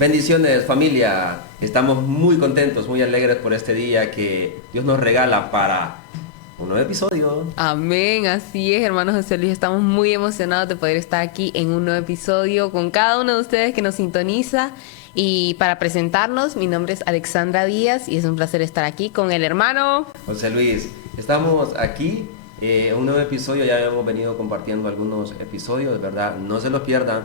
Bendiciones familia, estamos muy contentos, muy alegres por este día que Dios nos regala para un nuevo episodio. Amén, así es, hermano José Luis. Estamos muy emocionados de poder estar aquí en un nuevo episodio con cada uno de ustedes que nos sintoniza. Y para presentarnos, mi nombre es Alexandra Díaz y es un placer estar aquí con el hermano. José Luis, estamos aquí, un nuevo episodio, ya hemos venido compartiendo algunos episodios, ¿verdad? No se los pierdan,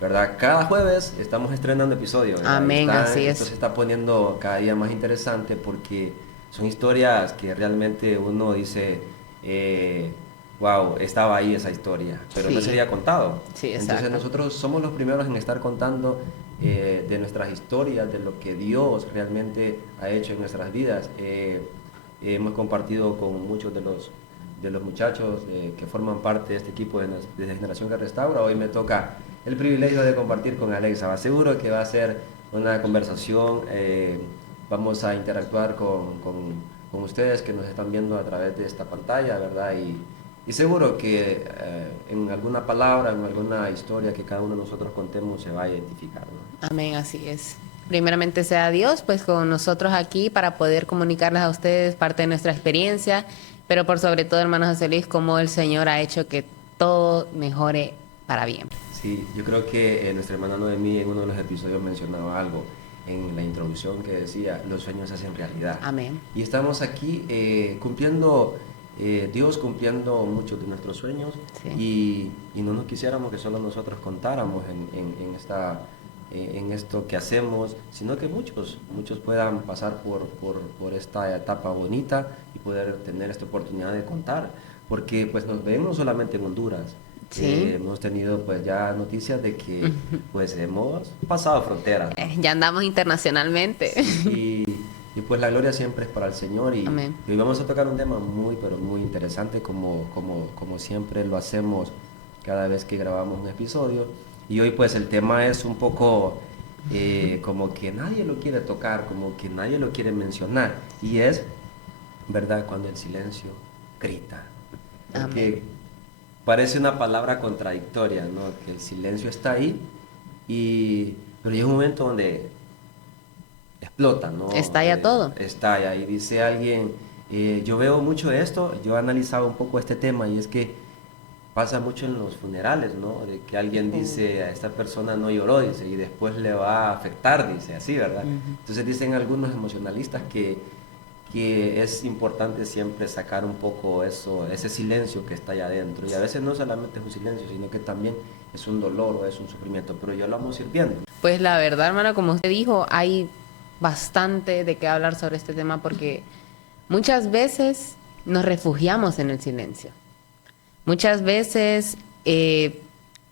¿verdad? Cada jueves estamos estrenando episodios, ¿verdad? Amén, así Esto es. se está poniendo cada día más interesante porque son historias que realmente uno dice, wow, estaba ahí esa historia, pero no se Sí, había contado. sí, Entonces exacto. nosotros somos los primeros en estar contando de nuestras historias, de lo que Dios realmente ha hecho en nuestras vidas. Hemos compartido con muchos de los muchachos que forman parte de este equipo de Generación que Restaura. Hoy me toca el privilegio de compartir con Alexa. Va seguro que va a ser una conversación. Vamos a interactuar con ustedes que nos están viendo a través de esta pantalla, ¿verdad? Y seguro que en alguna palabra, en alguna historia que cada uno de nosotros contemos se va a identificar, ¿no? Amén, así es. Primeramente sea Dios, pues con nosotros aquí para poder comunicarles a ustedes parte de nuestra experiencia, pero por sobre todo, hermano José Luis, cómo el Señor ha hecho que todo mejore para bien. Sí, yo creo que nuestra hermana Noemí en uno de los episodios mencionaba algo en la introducción que decía, los sueños se hacen realidad. Amén. Y estamos aquí cumpliendo, Dios cumpliendo muchos de nuestros sueños Sí. y no nos quisiéramos que solo nosotros contáramos en esto que hacemos, sino que muchos puedan pasar por esta etapa bonita y poder tener esta oportunidad de contar, porque pues nos vemos solamente en Honduras. Sí. Hemos tenido pues ya noticias de que pues hemos pasado fronteras, ¿no? Ya andamos internacionalmente. Sí, y pues la gloria siempre es para el Señor Amén. y hoy vamos a tocar un tema muy pero muy interesante como siempre lo hacemos cada vez que grabamos un episodio y hoy pues el tema es un poco como que nadie lo quiere tocar, como que nadie lo quiere mencionar y es, ¿verdad? Cuando el silencio grita, Amén. porque parece una palabra contradictoria, ¿no? Que el silencio está ahí, pero llega un momento donde explota, ¿no? Está ya todo. Estalla. Y dice alguien, yo veo mucho esto, yo he analizado un poco este tema y es que pasa mucho en los funerales, ¿no? De que alguien Uh, dice, a esta persona no lloró, dice, y después le va a afectar, dice, así, ¿verdad? ujú. Entonces dicen algunos emocionalistas que es importante siempre sacar un poco eso, ese silencio que está allá adentro. Y a veces no solamente es un silencio, sino que también es un dolor o es un sufrimiento, pero ya lo vamos a ir viendo. Pues la verdad, hermana, como usted dijo, hay bastante de qué hablar sobre este tema porque muchas veces nos refugiamos en el silencio. Muchas veces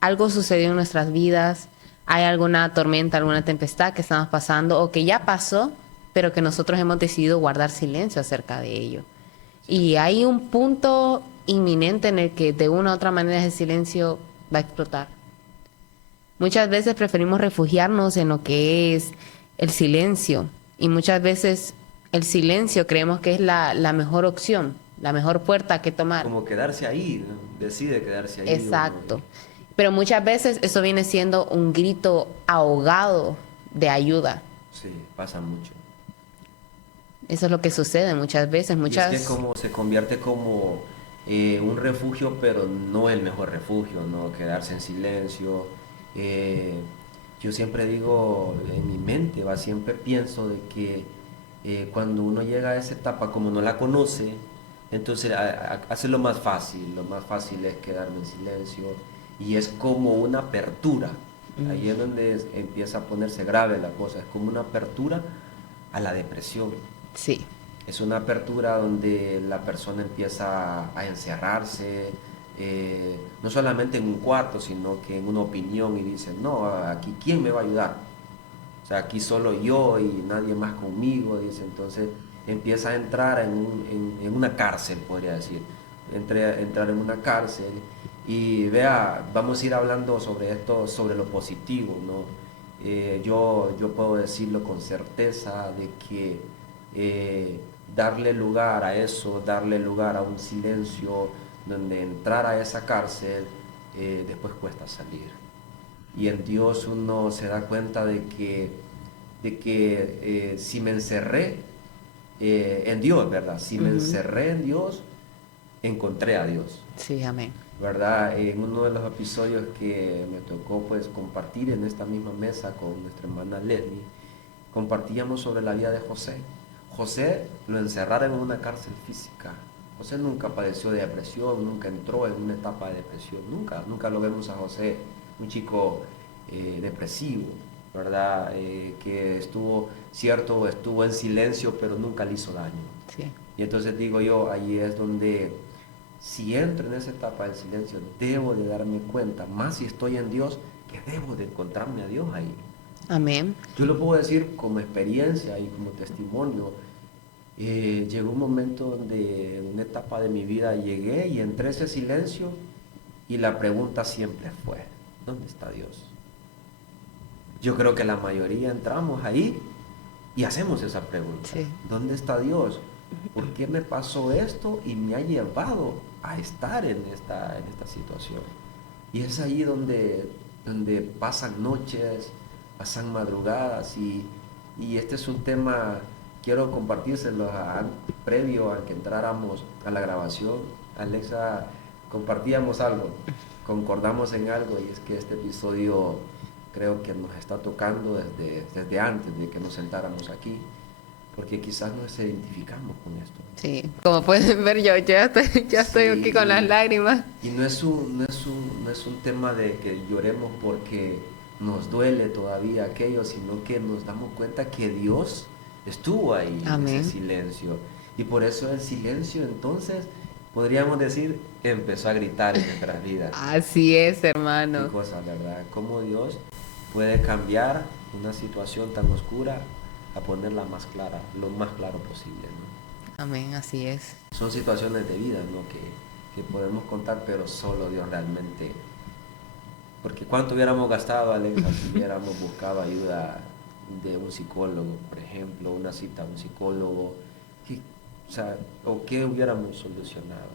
algo sucedió en nuestras vidas, hay alguna tormenta, alguna tempestad que estamos pasando o que ya pasó, pero que nosotros hemos decidido guardar silencio acerca de ello. Y hay un punto inminente en el que de una u otra manera ese silencio va a explotar. Muchas veces preferimos refugiarnos en lo que es el silencio y muchas veces el silencio creemos que es la mejor opción, la mejor puerta que tomar. Como quedarse ahí, ¿no? Decide quedarse ahí uno. Exacto. Pero muchas veces eso viene siendo un grito ahogado de ayuda. Sí, pasa mucho. Eso es lo que sucede muchas veces. Y es que Muchas... como se convierte como un refugio, pero no el mejor refugio, ¿no? Quedarse en silencio. Eh, yo siempre digo en mi mente, va, siempre pienso de que cuando uno llega a esa etapa, como no la conoce, entonces hace lo más fácil. Lo más fácil es quedarme en silencio y es como una apertura. Ahí es donde empieza a ponerse grave la cosa, es como una apertura a la depresión. Sí, Es una apertura donde la persona empieza a encerrarse, no solamente en un cuarto, sino que en una opinión y dice, no, aquí ¿quién me va a ayudar? O sea, aquí solo yo y nadie más conmigo, dice. Entonces empieza a entrar en una cárcel, podría decir. Entrar en una cárcel y vea, vamos a ir hablando sobre esto, sobre lo positivo, ¿no? Yo puedo decirlo con certeza de que eh, darle lugar a eso, darle lugar a un silencio donde entrar a esa cárcel, después cuesta salir. y en Dios uno se da cuenta de que si me encerré en Dios, ¿verdad? Si me Ujú. encerré en Dios, encontré a Dios, Sí, amén. ¿verdad? En uno de los episodios que me tocó pues compartir en esta misma mesa con nuestra hermana Leslie, compartíamos sobre la vida de José. José lo encerraron en una cárcel física. José nunca padeció de depresión, nunca entró en una etapa de depresión, nunca lo vemos a José, un chico depresivo, ¿verdad? Que estuvo en silencio, pero nunca le hizo daño. Sí. Y entonces digo yo, ahí es donde, si entro en esa etapa del silencio, debo de darme cuenta, más si estoy en Dios, que debo de encontrarme a Dios ahí. Amén. Yo lo puedo decir como experiencia y como testimonio. Llegó un momento donde, en una etapa de mi vida, llegué y entré ese silencio y la pregunta siempre fue, ¿dónde está Dios? Yo creo que la mayoría entramos ahí y hacemos esa pregunta, Sí. ¿dónde está Dios? ¿Por qué me pasó esto y me ha llevado a estar en esta situación? Y es ahí donde pasan noches, pasan madrugadas y este es un tema, quiero compartírselo previo a que entráramos a la grabación. Alexa, compartíamos algo, concordamos en algo y es que este episodio creo que nos está tocando desde antes de que nos sentáramos aquí, porque quizás nos identificamos con esto. Sí. Como pueden ver, yo ya estoy aquí con las Sí, lágrimas. y no es un tema de que lloremos porque nos duele todavía aquello, sino que nos damos cuenta que Dios estuvo ahí en ese Amén. silencio. Y por eso el silencio, entonces, podríamos decir, empezó a gritar en nuestras vidas. Así es, Qué hermano. cosa, ¿verdad? Cómo Dios puede cambiar una situación tan oscura a ponerla más clara, lo más claro posible, ¿no? Amén, así es. Son situaciones de vida, ¿no? Que podemos contar, pero solo Dios realmente. Porque cuánto hubiéramos gastado, Alexa, si hubiéramos buscado ayuda de un psicólogo, por ejemplo, una cita a un psicólogo, ¿qué, o sea, o qué hubiéramos solucionado?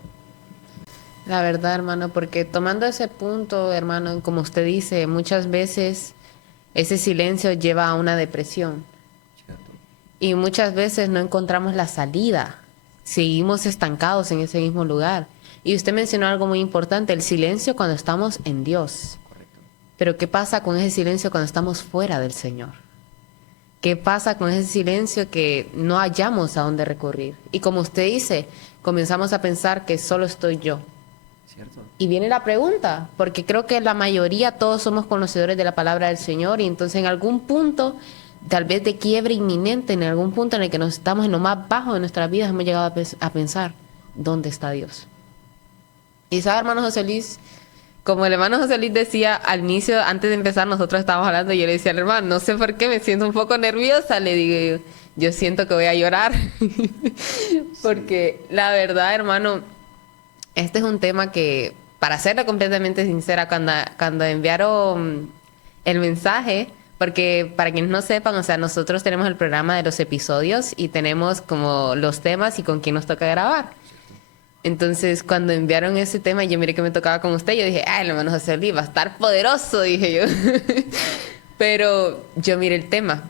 La verdad, hermano, porque tomando ese punto, hermano, como usted dice, muchas veces ese silencio lleva a una depresión ¿Cierto? y muchas veces no encontramos la salida. Seguimos estancados en ese mismo lugar. Y usted mencionó algo muy importante, el silencio cuando estamos en Dios. Correcto. Pero ¿qué pasa con ese silencio cuando estamos fuera del Señor? ¿Qué pasa con ese silencio que no hallamos a dónde recurrir? Y como usted dice, comenzamos a pensar que solo estoy yo. ¿Cierto? Y viene la pregunta, porque creo que la mayoría todos somos conocedores de la palabra del Señor y entonces en algún punto, tal vez de quiebre inminente, en algún punto en el que nos estamos en lo más bajo de nuestras vidas, hemos llegado a pensar, ¿dónde está Dios? Y sabe, hermano José Luis, como el hermano José Luis decía al inicio, antes de empezar, nosotros estábamos hablando y yo le decía al hermano, no sé por qué me siento un poco nerviosa, le digo yo siento que voy a llorar, porque la verdad, hermano, este es un tema que, para serle completamente sincera, cuando enviaron el mensaje, porque para quienes no sepan, o sea, nosotros tenemos el programa de los episodios y tenemos como los temas y con quién nos toca grabar. Entonces, cuando enviaron ese tema, yo miré que me tocaba con usted, yo dije, ay, el hermano José Luis va a estar poderoso, dije yo. Pero yo miré el tema.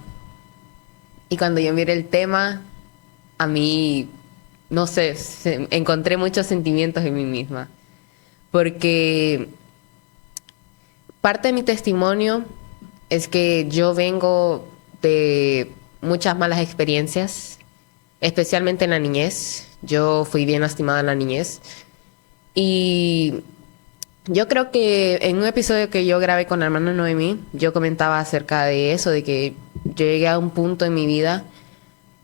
Y cuando yo miré el tema, a mí, no sé, encontré muchos sentimientos en mí misma. Porque parte de mi testimonio es que yo vengo de muchas malas experiencias, especialmente en la niñez. Yo fui bien lastimada en la niñez. Y yo creo que en un episodio que yo grabé con la hermana Noemí, yo comentaba acerca de eso, de que yo llegué a un punto en mi vida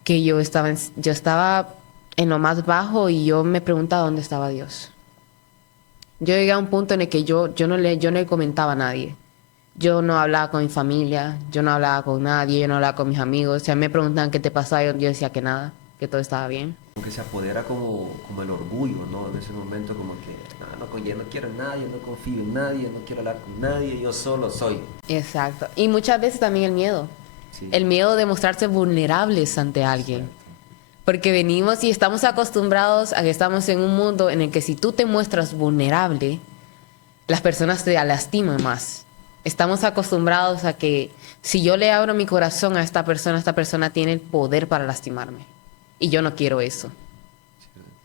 que yo estaba en lo más bajo y yo me preguntaba dónde estaba Dios. Yo llegué a un punto en el que yo no le comentaba a nadie. Yo no hablaba con mi familia, yo no hablaba con nadie, yo no hablaba con mis amigos. Si a mí me preguntaban qué te pasaba, yo decía que nada, que todo estaba bien. Como que se apodera como el orgullo, ¿no? En ese momento como que, yo no quiero en nadie, no confío en nadie, no quiero hablar con nadie, yo solo soy. Exacto. Y muchas veces también el miedo. Sí, El miedo de mostrarse vulnerables ante alguien. cierto. Porque venimos y estamos acostumbrados a que estamos en un mundo en el que si tú te muestras vulnerable, las personas te lastiman más. Estamos acostumbrados a que si yo le abro mi corazón a esta persona tiene el poder para lastimarme. Y yo no quiero eso.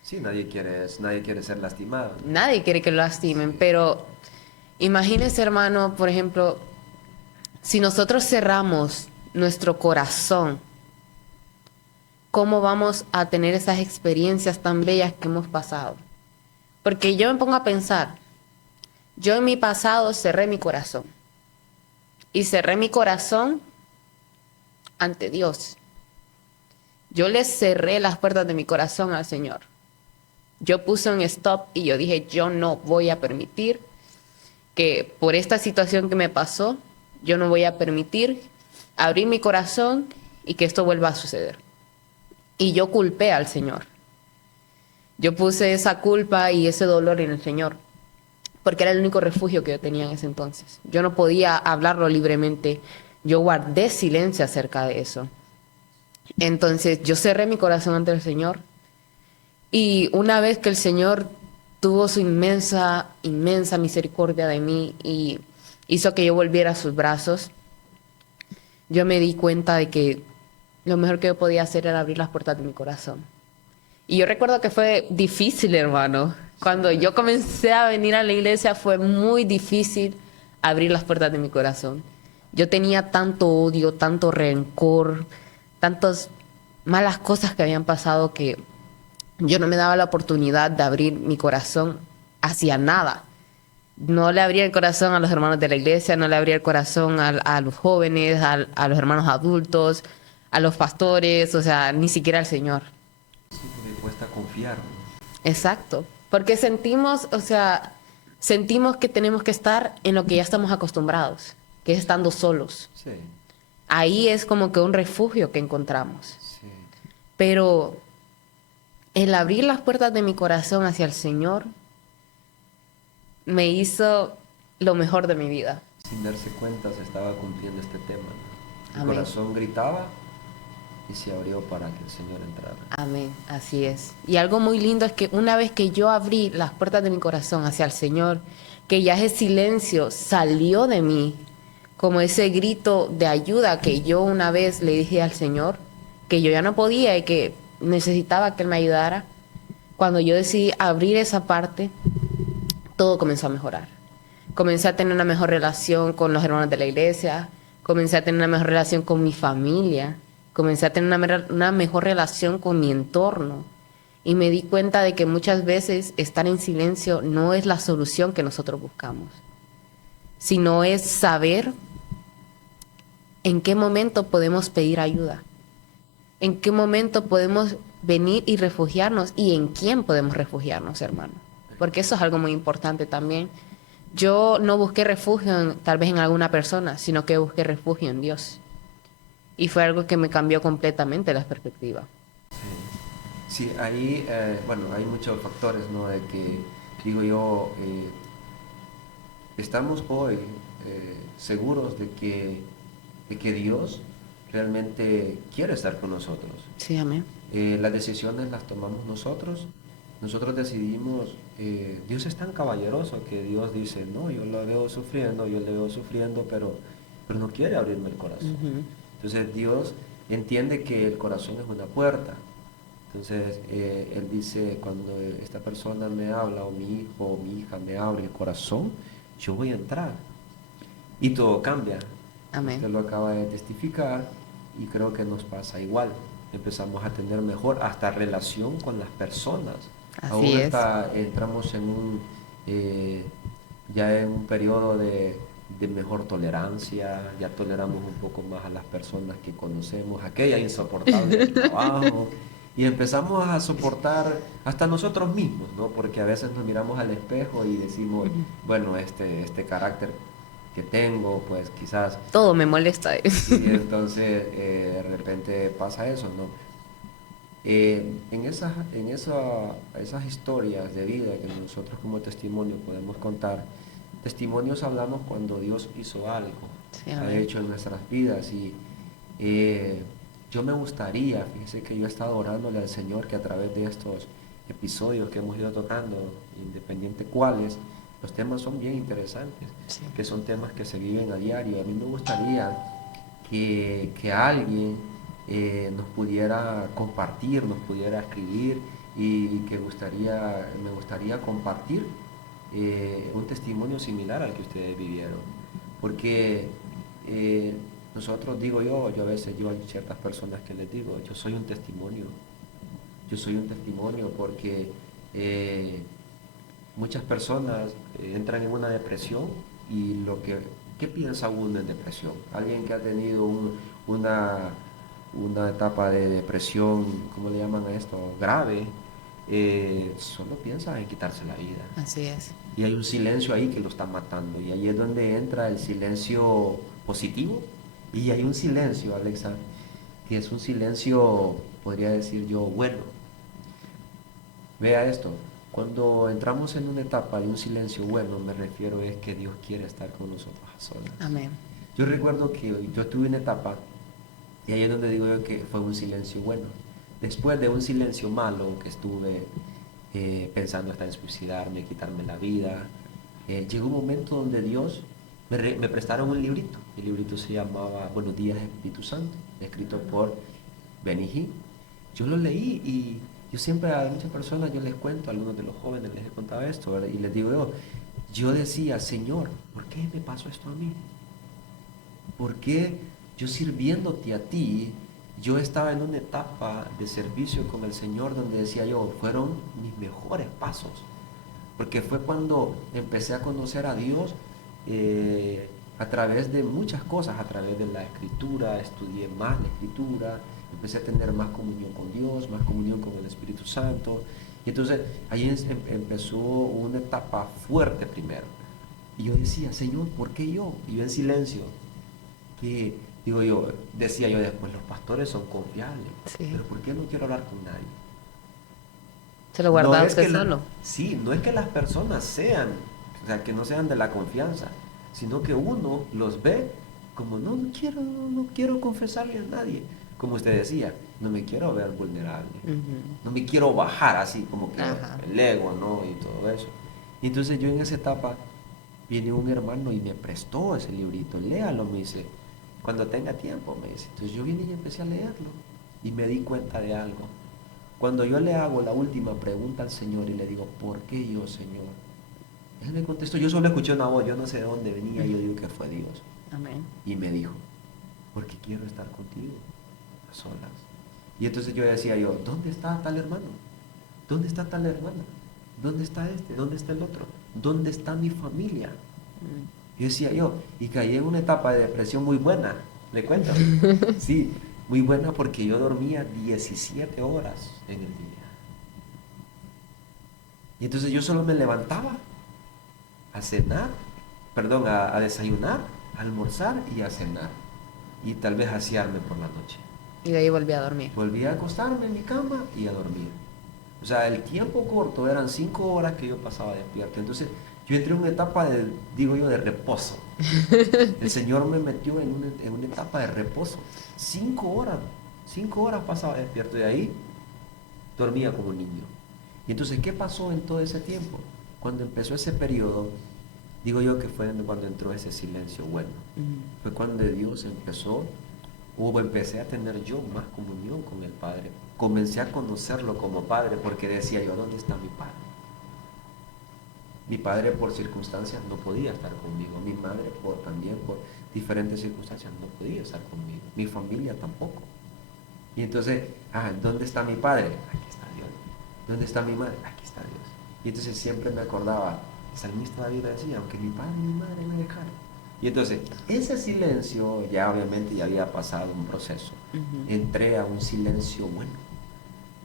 Sí, nadie quiere ser lastimado. Nadie quiere que lo lastimen, Sí, pero imagínese, hermano, por ejemplo, si nosotros cerramos nuestro corazón, ¿cómo vamos a tener esas experiencias tan bellas que hemos pasado? Porque yo me pongo a pensar, yo en mi pasado cerré mi corazón y cerré mi corazón ante Dios. Yo le cerré las puertas de mi corazón al Señor. Yo puse un stop y yo dije, yo no voy a permitir que por esta situación que me pasó, yo no voy a permitir abrir mi corazón y que esto vuelva a suceder. Y yo culpé al Señor. Yo puse esa culpa y ese dolor en el Señor, porque era el único refugio que yo tenía en ese entonces. Yo no podía hablarlo libremente. Yo guardé silencio acerca de eso. Entonces yo cerré mi corazón ante el Señor. Y una vez que el Señor tuvo su inmensa, inmensa misericordia de mí y hizo que yo volviera a sus brazos, yo me di cuenta de que lo mejor que yo podía hacer era abrir las puertas de mi corazón. Y yo recuerdo que fue difícil, hermano. Cuando yo comencé a venir a la iglesia fue muy difícil abrir las puertas de mi corazón. Yo tenía tanto odio, tanto rencor, tantas malas cosas que habían pasado que yo no me daba la oportunidad de abrir mi corazón hacia nada. No le abría el corazón a los hermanos de la iglesia, no le abría el corazón a los jóvenes, a los hermanos adultos, a los pastores, o sea, ni siquiera al Señor. sí, porque cuesta confiar, ¿no? Exacto, porque sentimos, o sea, sentimos que tenemos que estar en lo que ya estamos acostumbrados, que es estando solos. Sí, Ahí es como que un refugio que encontramos. sí. Pero el abrir las puertas de mi corazón hacia el Señor me hizo lo mejor de mi vida. Sin darse cuenta se estaba cumpliendo este tema, ¿no? El Amén. corazón gritaba y se abrió para que el Señor entrara. Amén, así es. Y algo muy lindo es que una vez que yo abrí las puertas de mi corazón hacia el Señor, que ya ese silencio salió de mí, como ese grito de ayuda que yo una vez le dije al Señor, que yo ya no podía y que necesitaba que Él me ayudara. Cuando yo decidí abrir esa parte, todo comenzó a mejorar. Comencé a tener una mejor relación con los hermanos de la iglesia, comencé a tener una mejor relación con mi familia, comencé a tener una mejor relación con mi entorno. Y me di cuenta de que muchas veces estar en silencio no es la solución que nosotros buscamos, sino es saber en qué momento podemos pedir ayuda, en qué momento podemos venir y refugiarnos y en quién podemos refugiarnos, hermano. Porque eso es algo muy importante también. Yo no busqué refugio tal vez en alguna persona, sino que busqué refugio en Dios. Y fue algo que me cambió completamente la perspectiva. Sí, sí, ahí, bueno, hay muchos factores, ¿no? De que, digo yo, estamos hoy seguros de que Dios realmente quiere estar con nosotros. Sí, amén. Las decisiones las tomamos nosotros decidimos, Dios es tan caballeroso que Dios dice, no, yo lo veo sufriendo, yo le veo sufriendo, pero no quiere abrirme el corazón. Ujú. Entonces Dios entiende que el corazón es una puerta. Entonces Él dice, cuando esta persona me habla, o mi hijo o mi hija me abre el corazón, yo voy a entrar. Y todo cambia. Amén. Usted lo acaba de testificar y creo que nos pasa igual. Empezamos a tener mejor hasta relación con las personas. Aún Así es. hasta entramos en eh, ya en un periodo de mejor tolerancia, ya toleramos un poco más a las personas que conocemos, aquella insoportable del trabajo, y empezamos a soportar hasta nosotros mismos, ¿no? Porque a veces nos miramos al espejo y decimos, bueno, este carácter que tengo, pues quizás, Todo me molesta. y entonces de repente pasa eso, ¿no? Esas historias de vida que nosotros como testimonio podemos contar, testimonios hablamos cuando Dios hizo algo, Sí, ha amén. hecho en nuestras vidas y eh, yo me gustaría, fíjese que yo he estado orándole al Señor que a través de estos episodios que hemos ido tocando, independiente cuáles, Los temas son bien interesantes, Sí. que son temas que se viven a diario. A mí me gustaría que alguien nos pudiera compartir, nos pudiera escribir y que me gustaría compartir un testimonio similar al que ustedes vivieron. Porque nosotros, digo yo a veces, yo hay ciertas personas que les digo, yo soy un testimonio porque muchas personas entran en una depresión y ¿qué piensa uno en depresión? Alguien que ha tenido una etapa de depresión, ¿cómo le llaman a esto? Grave, solo piensa en quitarse la vida. Así es. Y hay un silencio ahí que lo está matando. Y ahí es donde entra el silencio positivo. Y hay un silencio, Alexa, que es un silencio, podría decir yo, bueno. Vea esto, cuando entramos en una etapa de un silencio bueno, me refiero es que Dios quiere estar con nosotros a solas. Amén. Yo recuerdo que yo tuve una etapa, y ahí es donde digo yo que fue un silencio bueno. Después de un silencio malo, que estuve pensando hasta en suicidarme, quitarme la vida, llegó un momento donde Dios me prestaron un librito. El librito se llamaba Buenos días, Espíritu Santo, escrito por Benny Hinn. Yo lo leí y yo siempre a muchas personas yo les cuento, a algunos de los jóvenes les he contado esto, ¿verdad? Y les digo yo decía, Señor, ¿por qué me pasó esto a mí? ¿Por qué yo sirviéndote a ti, yo estaba en una etapa de servicio con el Señor donde decía yo, fueron mis mejores pasos? Porque fue cuando empecé a conocer a Dios a través de muchas cosas, a través de la escritura, estudié más la escritura, empecé a tener más comunión con Dios, más comunión con el Espíritu Santo. Y entonces ahí empezó una etapa fuerte primero. Y yo decía, Señor, ¿por qué yo? Y yo en silencio, que digo yo, decía yo después, los pastores son confiables, Sí. pero ¿por qué no quiero hablar con nadie? Se lo No guardaba es usted que, solo. sí, no es que las personas sean, o sea, que no sean de la confianza, sino que uno los ve como no quiero confesarle a nadie. Como usted decía, no me quiero ver vulnerable, Ujú. no me quiero bajar así como que Ajá. el ego, ¿no? Y todo eso. Y entonces yo en esa etapa viene un hermano y me prestó ese librito, léalo, me dice, cuando tenga tiempo, me dice. Entonces yo vine y empecé a leerlo y me di cuenta de algo. Cuando yo le hago la última pregunta al Señor y le digo, ¿por qué yo, Señor? Él me contestó, yo solo escuché una voz, yo no sé de dónde venía, yo digo que fue Dios. Amén. Y me dijo, porque quiero estar contigo, a solas. Y entonces yo decía yo, ¿dónde está tal hermano? ¿Dónde está tal hermana? ¿Dónde está este? ¿Dónde está el otro? ¿Dónde está mi familia? Yo decía yo, y caí en una etapa de depresión muy buena, ¿le cuento? Sí, muy buena porque yo dormía 17 horas en el día. Y entonces yo solo me levantaba a cenar, perdón, a desayunar, a almorzar y a cenar. Y tal vez asearme por la noche. Y de ahí volví a dormir. Volví a acostarme en mi cama y a dormir. O sea, el tiempo corto eran 5 horas que yo pasaba despierto. Entonces yo entré en una etapa de, digo yo, de reposo. El Señor me metió en una etapa de reposo. 5 horas pasaba despierto y ahí dormía como un niño. Y entonces, ¿qué pasó en todo ese tiempo? Cuando empezó ese periodo, digo yo que fue cuando entró ese silencio bueno. Fue cuando Dios empecé a tener yo más comunión con el Padre. Comencé a conocerlo como Padre porque decía yo, ¿dónde está mi Padre? Mi padre por circunstancias no podía estar conmigo, mi madre también por diferentes circunstancias no podía estar conmigo, mi familia tampoco. Y entonces, ¿dónde está mi padre? Aquí está Dios. ¿Dónde está mi madre? Aquí está Dios. Y entonces siempre me acordaba, el salmista David decía, aunque mi padre y mi madre me dejaron. Y entonces, ese silencio, ya obviamente ya había pasado un proceso. Entré a un silencio bueno,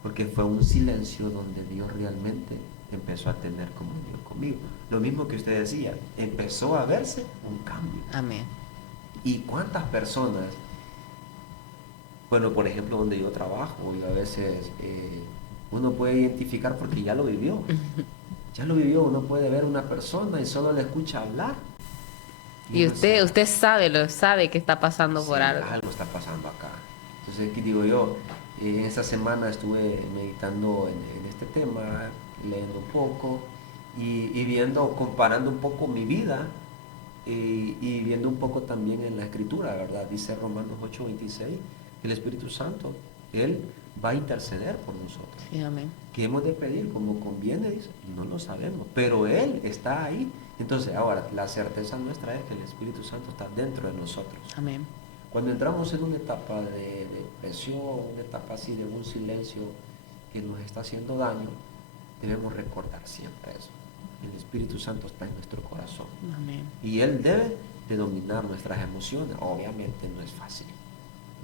porque fue un silencio donde Dios realmente empezó a tener comunión conmigo. Lo mismo que usted decía, empezó a verse un cambio. Amén. ¿Y cuántas personas, bueno, por ejemplo, donde yo trabajo, y a veces uno puede identificar porque ya lo vivió, uno puede ver una persona y solo le escucha hablar. Y usted sabe que está pasando sí, por algo. algo está pasando acá. Entonces, ¿qué digo yo? Esa semana estuve meditando en este tema, leyendo un poco, y viendo, comparando un poco mi vida y viendo un poco también en la escritura, ¿verdad? Dice Romanos 8:26, el Espíritu Santo, Él va a interceder por nosotros. Sí, amén. ¿Qué hemos de pedir? Como conviene, dice, no lo sabemos, pero Él está ahí. Entonces, ahora, la certeza nuestra es que el Espíritu Santo está dentro de nosotros. Amén. Cuando entramos en una etapa de depresión, una etapa así de un silencio que nos está haciendo daño, debemos recordar siempre eso. El Espíritu Santo está en nuestro corazón. Amén. Y Él debe de dominar nuestras emociones. Obviamente no es fácil.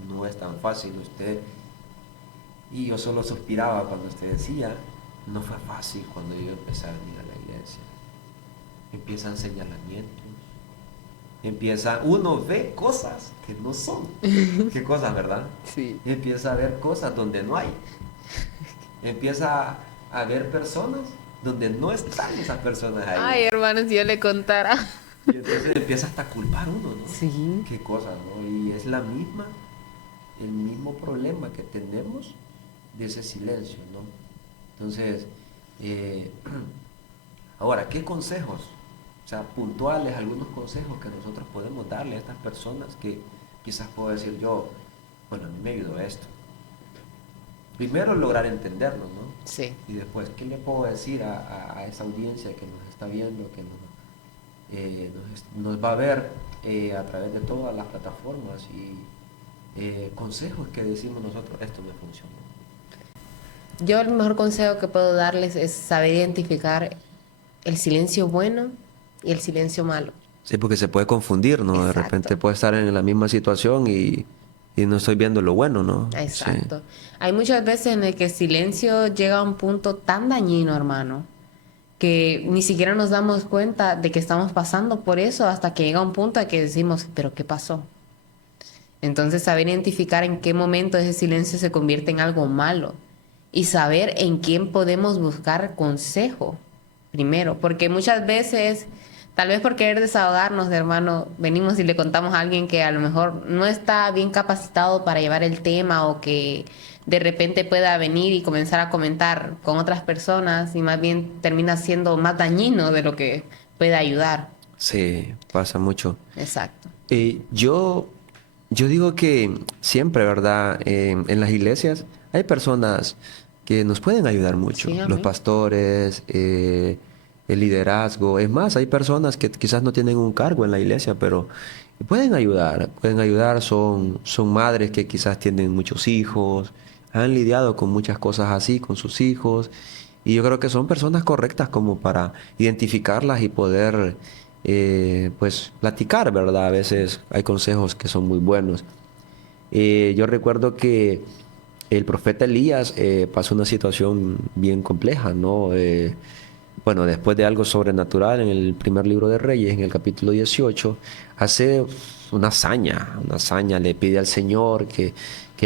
No es tan fácil. Y yo solo suspiraba cuando usted decía, no fue fácil cuando yo empecé a venir a la iglesia. Empiezan señalamientos. Uno ve cosas que no son. ¿Qué cosas, verdad? Sí. Empieza a ver cosas donde no hay. Empieza a ver personas donde no están esas personas ahí. Ay, hermano, si yo le contara. Y entonces empieza hasta a culpar uno, ¿no? Sí. Qué cosas, ¿no? Y es el mismo problema que tenemos de ese silencio, ¿no? Entonces, ahora, ¿qué consejos? O sea, puntuales, algunos consejos que nosotros podemos darle a estas personas que quizás puedo decir yo, bueno, a mí me ayudó esto. Primero, lograr entenderlo, ¿no? Sí. Y después, ¿qué le puedo decir a esa audiencia que nos está viendo, que nos va a ver a través de todas las plataformas y consejos que decimos nosotros, esto me funcionó? Yo el mejor consejo que puedo darles es saber identificar el silencio bueno y el silencio malo. Sí, porque se puede confundir, ¿no? Exacto. De repente puede estar en la misma situación y no estoy viendo lo bueno, ¿no? Exacto. Sí. Hay muchas veces en el que el silencio llega a un punto tan dañino, hermano, que ni siquiera nos damos cuenta de que estamos pasando por eso hasta que llega un punto en que decimos, ¿pero qué pasó? Entonces, saber identificar en qué momento ese silencio se convierte en algo malo y saber en quién podemos buscar consejo primero, porque muchas veces, tal vez por querer desahogarnos, hermano, venimos y le contamos a alguien que a lo mejor no está bien capacitado para llevar el tema o que de repente pueda venir y comenzar a comentar con otras personas y más bien termina siendo más dañino de lo que puede ayudar. Sí, pasa mucho. Exacto. Yo digo que siempre, ¿verdad? En las iglesias hay personas que nos pueden ayudar mucho. Sí, Los amén. pastores, el liderazgo. Es más, hay personas que quizás no tienen un cargo en la iglesia, pero pueden ayudar. Pueden ayudar. Son madres que quizás tienen muchos hijos, han lidiado con muchas cosas así, con sus hijos. Y yo creo que son personas correctas como para identificarlas y poder, pues, platicar, ¿verdad? A veces hay consejos que son muy buenos. Yo recuerdo que el profeta Elías pasó una situación bien compleja, ¿no? Bueno, después de algo sobrenatural en el primer libro de Reyes, en el capítulo 18, hace una hazaña, le pide al Señor que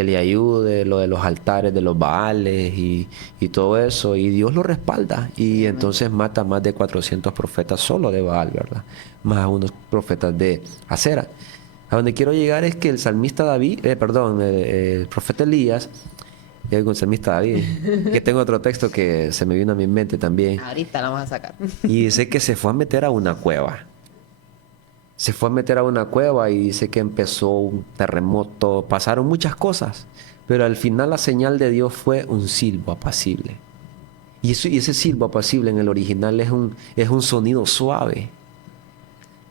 le ayude, lo de los altares de los Baales y todo eso, y Dios lo respalda, y entonces mata a más de 400 profetas solo de Baal, ¿verdad? Más unos profetas de Acera. A donde quiero llegar es que el salmista David, el profeta Elías, y el salmista David, que tengo otro texto que se me vino a mi mente también, Ahorita la vamos a sacar. y dice que se fue a meter a una cueva. Se fue a meter a una cueva y dice que empezó un terremoto, pasaron muchas cosas, pero al final la señal de Dios fue un silbo apacible. Y ese silbo apacible en el original es un sonido suave.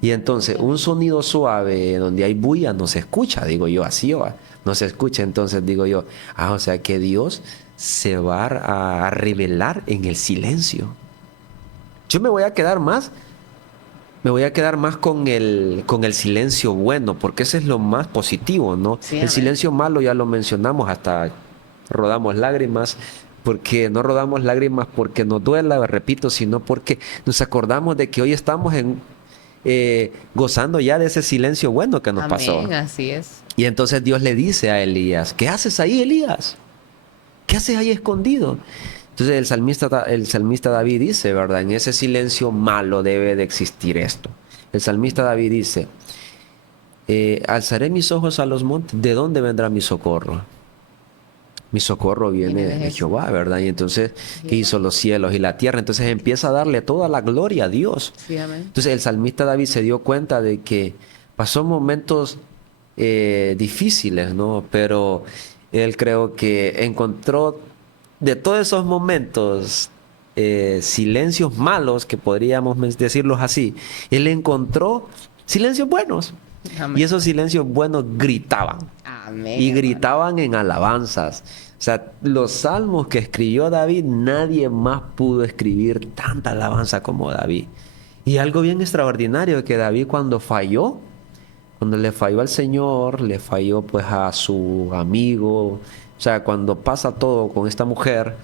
Y entonces un sonido suave donde hay bulla no se escucha, digo yo, así va, no se escucha. Entonces digo yo, o sea que Dios se va a revelar en el silencio. Yo me voy a quedar más con el silencio bueno, porque ese es lo más positivo, ¿no? Sí, El amén. silencio malo ya lo mencionamos, hasta rodamos lágrimas, porque no rodamos lágrimas porque nos duela, repito, sino porque nos acordamos de que hoy estamos gozando ya de ese silencio bueno que nos pasó. Amén, así es. Y entonces Dios le dice a Elías, ¿qué haces ahí, Elías? ¿Qué haces ahí escondido? Entonces el salmista David dice, ¿verdad? En ese silencio malo debe de existir esto. El salmista David dice, alzaré mis ojos a los montes, ¿de dónde vendrá mi socorro? Mi socorro viene de Jehová, ¿verdad? Y entonces, ¿qué hizo los cielos y la tierra? Entonces empieza a darle toda la gloria a Dios. Sí, amén. Entonces el salmista David se dio cuenta de que pasó momentos difíciles, ¿no? Pero él creo que encontró de todos esos momentos silencios malos, que podríamos decirlos así, él encontró silencios buenos. Amén. Y esos silencios buenos gritaban. Amén, Y hermano. gritaban en alabanzas. O sea, los salmos que escribió David, nadie más pudo escribir tanta alabanza como David. Y algo bien extraordinario que David cuando falló, cuando le falló al Señor, le falló pues a su amigo, o sea, cuando pasa todo con esta mujer,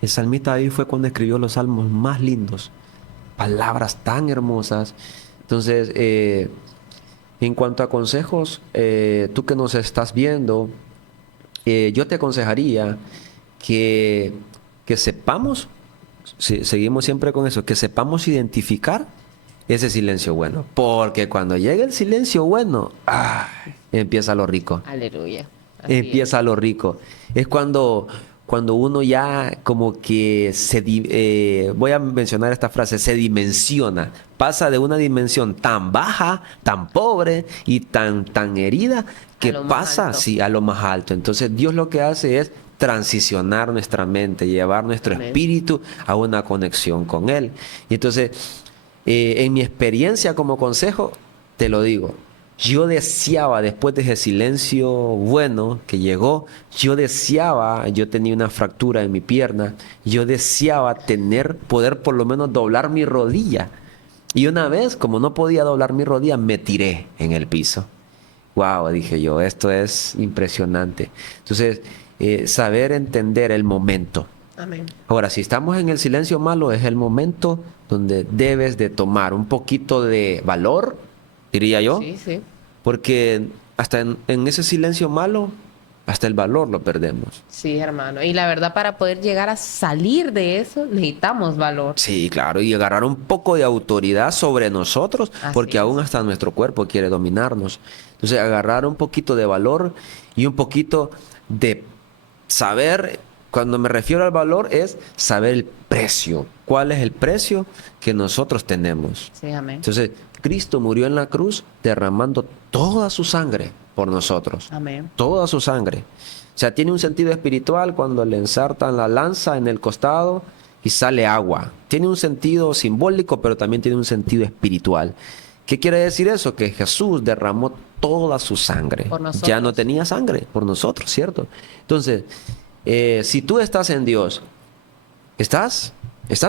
el salmista David fue cuando escribió los salmos más lindos, palabras tan hermosas. Entonces, en cuanto a consejos, tú que nos estás viendo, yo te aconsejaría que, que sepamos, seguimos siempre con eso, que sepamos identificar ese silencio bueno. Porque cuando llega el silencio bueno, empieza lo rico. Aleluya. Así Empieza lo rico. Es cuando uno ya como que voy a mencionar esta frase, se dimensiona. Pasa de una dimensión tan baja, tan pobre y tan herida, que lo más pasa, alto. sí, a lo más alto. Entonces Dios lo que hace es transicionar nuestra mente, llevar nuestro Amén. espíritu a una conexión con Él. Y entonces, en mi experiencia como consejo, te lo digo, yo deseaba, después de ese silencio bueno que llegó, yo tenía una fractura en mi pierna, yo deseaba poder por lo menos doblar mi rodilla. Y una vez, como no podía doblar mi rodilla, me tiré en el piso. Wow, dije yo, esto es impresionante. Entonces, saber entender el momento. Amén. Ahora, si estamos en el silencio malo, es el momento donde debes de tomar un poquito de valor, diría yo, Sí, sí. porque hasta en ese silencio malo, hasta el valor lo perdemos. Sí, hermano. Y la verdad, para poder llegar a salir de eso, necesitamos valor. Sí, claro, y agarrar un poco de autoridad sobre nosotros, Así porque es. aún hasta nuestro cuerpo quiere dominarnos. Entonces, agarrar un poquito de valor y un poquito de saber, cuando me refiero al valor, es saber el precio. ¿Cuál es el precio que nosotros tenemos? Sí, amén. Entonces, Cristo murió en la cruz derramando toda su sangre por nosotros. Amén. Toda su sangre. O sea, tiene un sentido espiritual cuando le ensartan la lanza en el costado y sale agua. Tiene un sentido simbólico, pero también tiene un sentido espiritual. ¿Qué quiere decir eso? Que Jesús derramó toda su sangre. Por nosotros. Ya no tenía sangre por nosotros, ¿cierto? Entonces, si tú estás en Dios, estás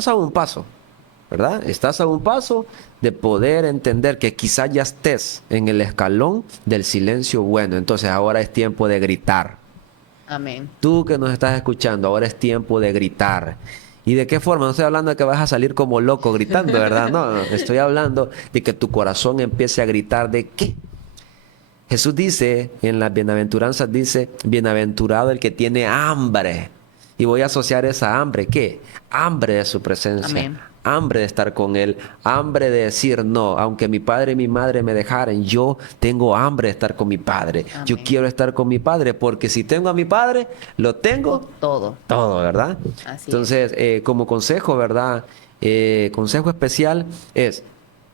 a un paso, ¿verdad? Estás a un paso de poder entender que quizás ya estés en el escalón del silencio bueno. Entonces ahora es tiempo de gritar. Amén. Tú que nos estás escuchando, ahora es tiempo de gritar. ¿Y de qué forma? No estoy hablando de que vas a salir como loco gritando, ¿verdad? No, estoy hablando de que tu corazón empiece a gritar de qué. Jesús dice, en las bienaventuranzas dice, bienaventurado el que tiene hambre. Y voy a asociar esa hambre, ¿qué? Hambre de su presencia. Amén. Hambre de estar con Él, hambre de decir no, aunque mi padre y mi madre me dejaren, yo tengo hambre de estar con mi padre. Amén. Yo quiero estar con mi padre, porque si tengo a mi padre, lo tengo Todo. todo, ¿verdad? Así Entonces, como consejo, ¿verdad? Consejo especial es,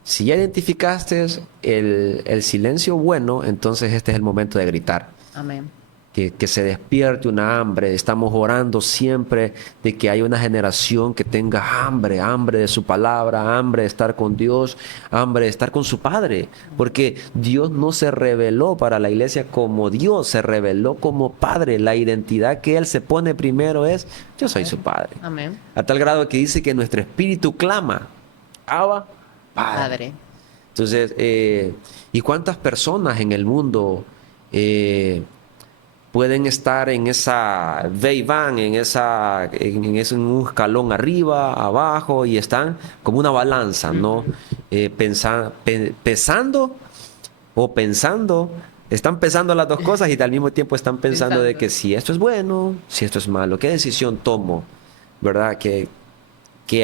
si ya identificaste el silencio bueno, entonces este es el momento de gritar. Amén. Que se despierte una hambre. Estamos orando siempre de que haya una generación que tenga hambre, hambre de su palabra, hambre de estar con Dios, hambre de estar con su Padre. Porque Dios no se reveló para la iglesia como Dios, se reveló como Padre. La identidad que Él se pone primero es, yo soy su Padre. Amén. A tal grado que dice que nuestro espíritu clama, Abba, Padre. Padre. Entonces, ¿y cuántas personas en el mundo pueden estar en esa ve y van, en un escalón arriba, abajo, y están como una balanza, ¿no? Pesando o pensando, están pesando las dos cosas y al mismo tiempo están pensando de que si esto es bueno, si esto es malo, ¿qué decisión tomo? ¿Verdad? Que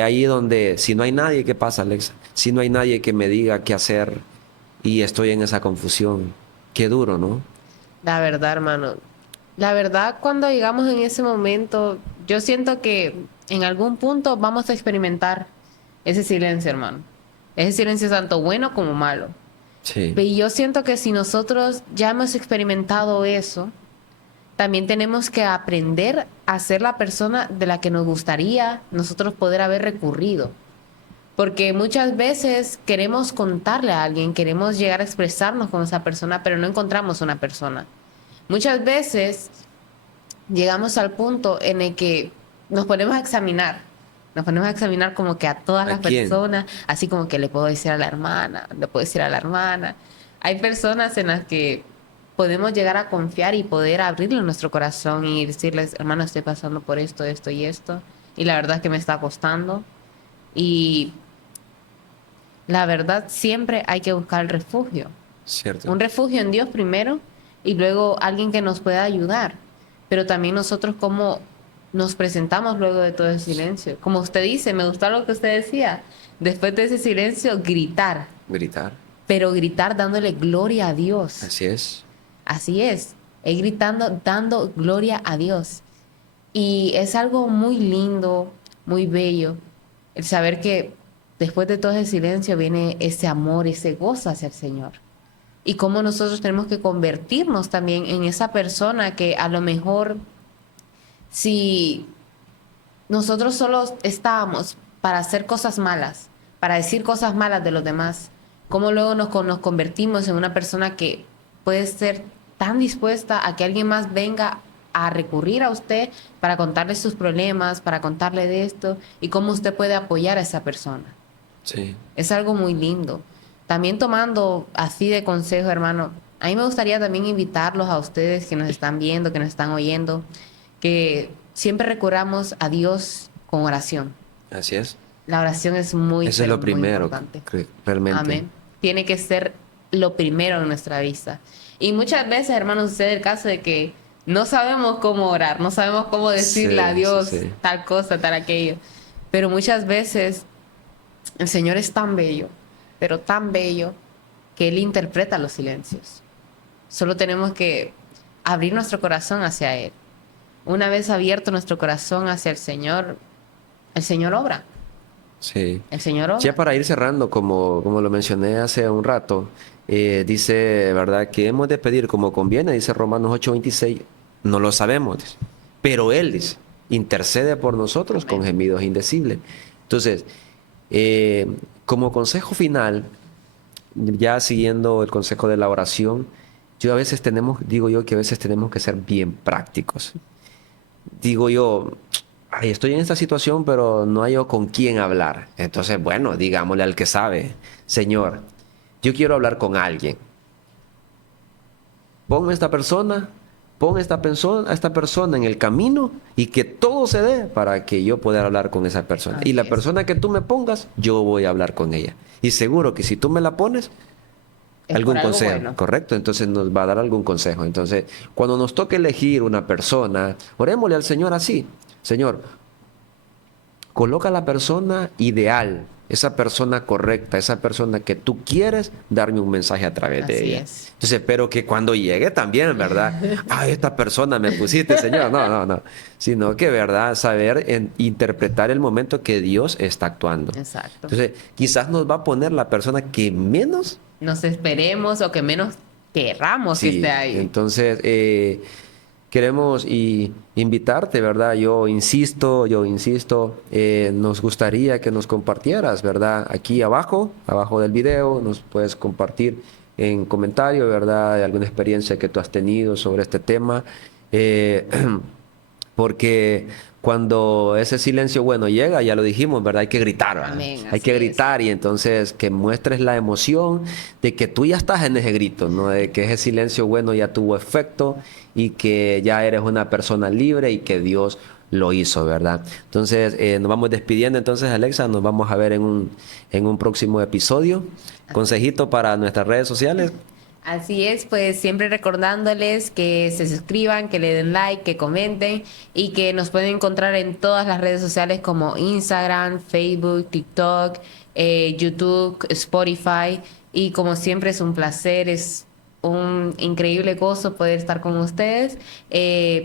ahí donde, si no hay nadie, ¿qué pasa, Alexa? Si no hay nadie que me diga qué hacer y estoy en esa confusión, qué duro, ¿no? La verdad, hermano, La verdad, cuando llegamos en ese momento, yo siento que en algún punto vamos a experimentar ese silencio, hermano. Ese silencio tanto bueno como malo. Sí, Y yo siento que si nosotros ya hemos experimentado eso, también tenemos que aprender a ser la persona de la que nos gustaría nosotros poder haber recurrido. Porque muchas veces queremos contarle a alguien, queremos llegar a expresarnos con esa persona, pero no encontramos una persona. Muchas veces llegamos al punto en el que nos ponemos a examinar. Nos ponemos a examinar como que a todas ¿a las quién? personas, así como que le puedo decir a la hermana, le puedo decir a la hermana. Hay personas en las que podemos llegar a confiar y poder abrirle nuestro corazón y decirles, hermano, estoy pasando por esto, esto y esto. Y la verdad es que me está costando. Y la verdad siempre hay que buscar el refugio. Cierto. Un refugio en Dios primero y luego alguien que nos pueda ayudar. Pero también nosotros cómo nos presentamos luego de todo el silencio. Como usted dice, me gustó lo que usted decía. Después de ese silencio, gritar. Gritar. Pero gritar dándole gloria a Dios. Así es. Así es gritando, dando gloria a Dios. Y es algo muy lindo, muy bello, el saber que después de todo ese silencio viene ese amor, ese gozo hacia el Señor. Y cómo nosotros tenemos que convertirnos también en esa persona que a lo mejor si nosotros solo estábamos para hacer cosas malas, para decir cosas malas de los demás, cómo luego nos convertimos en una persona que puede ser tan dispuesta a que alguien más venga a recurrir a usted para contarle sus problemas, para contarle de esto, y cómo usted puede apoyar a esa persona. Sí. Es algo muy lindo. También tomando así de consejo, hermano, a mí me gustaría también invitarlos a ustedes que nos están viendo, que nos están oyendo, que siempre recurramos a Dios con oración. Así es. La oración es muy, Eso es pero lo muy primero, importante. realmente. Amén. Tiene que ser lo primero en nuestra vida. Y muchas veces, hermanos, sucede el caso de que no sabemos cómo orar, no sabemos cómo decirle a Sí, sí, Dios sí. tal cosa, tal aquello. Pero muchas veces el Señor es tan bello, pero tan bello, que Él interpreta los silencios. Solo tenemos que abrir nuestro corazón hacia Él. Una vez abierto nuestro corazón hacia el Señor obra. Sí. El Señor Ya obra. para ir cerrando, como lo mencioné hace un rato, dice, ¿verdad? Que hemos de pedir como conviene, dice Romanos 8:26, no lo sabemos, dice, pero Él dice, intercede por nosotros con Amén. gemidos indecibles. Entonces, eh, como consejo final, ya siguiendo el consejo de la oración, yo a veces digo yo que a veces tenemos que ser bien prácticos. Digo yo, ay, estoy en esta situación, pero no hay con quién hablar. Entonces, bueno, digámosle al que sabe, Señor, yo quiero hablar con alguien. Pon a esta persona en el camino y que todo se dé para que yo pueda hablar con esa persona. Y Así la es. persona que tú me pongas, yo voy a hablar con ella. Y seguro que si tú me la pones, Es por algún algo consejo, bueno. ¿correcto? Entonces nos va a dar algún consejo. Entonces, cuando nos toque elegir una persona, orémosle al Señor así. Señor, coloca la persona ideal, esa persona correcta, esa persona que tú quieres darme un mensaje a través de Así ella. es. Entonces, pero que cuando llegue también, ¿verdad? Ah, esta persona me pusiste, Señor. No, no, no. Sino que, ¿verdad? Saber interpretar el momento que Dios está actuando. Exacto. Entonces, quizás nos va a poner la persona que menos. Nos esperemos o que menos querramos que esté Sí, ahí. entonces queremos invitarte, ¿verdad? Yo insisto, nos gustaría que nos compartieras, ¿verdad? Aquí abajo del video, nos puedes compartir en comentario, ¿verdad? De alguna experiencia que tú has tenido sobre este tema. Eh, porque cuando ese silencio bueno llega, ya lo dijimos, ¿verdad? Hay que gritar, ¿verdad? Amén, Hay que así es. gritar y entonces que muestres la emoción de que tú ya estás en ese grito, ¿no? De que ese silencio bueno ya tuvo efecto y que ya eres una persona libre y que Dios lo hizo, ¿verdad? Entonces, nos vamos despidiendo. Entonces, Alexa, nos vamos a ver en un próximo episodio. Así es. Consejito para nuestras redes sociales. Así es, pues siempre recordándoles que se suscriban, que le den like, que comenten y que nos pueden encontrar en todas las redes sociales como Instagram, Facebook, TikTok, YouTube, Spotify. Y como siempre es un placer, es un increíble gozo poder estar con ustedes.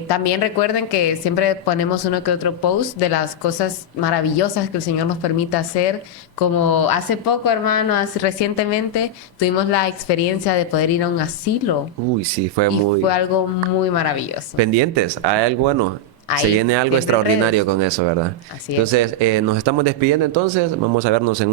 También recuerden que siempre ponemos uno que otro post de las cosas maravillosas que el Señor nos permite hacer. Como hace poco, hermano, recientemente tuvimos la experiencia de poder ir a un asilo Uy, sí, fue y muy fue algo muy maravilloso. pendientes. Hay algo bueno. Se Ahí, viene algo siempre en extraordinario redes. con eso, ¿verdad? Así es. Entonces, nos estamos despidiendo entonces. Vamos a vernos en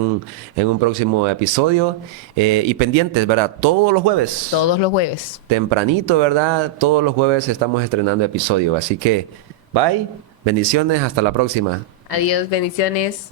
un próximo episodio. Y pendientes, ¿verdad? Todos los jueves. Todos los jueves. Tempranito, ¿verdad? Todos los jueves estamos estrenando episodio. Así que, bye. Bendiciones. Hasta la próxima. Adiós, bendiciones.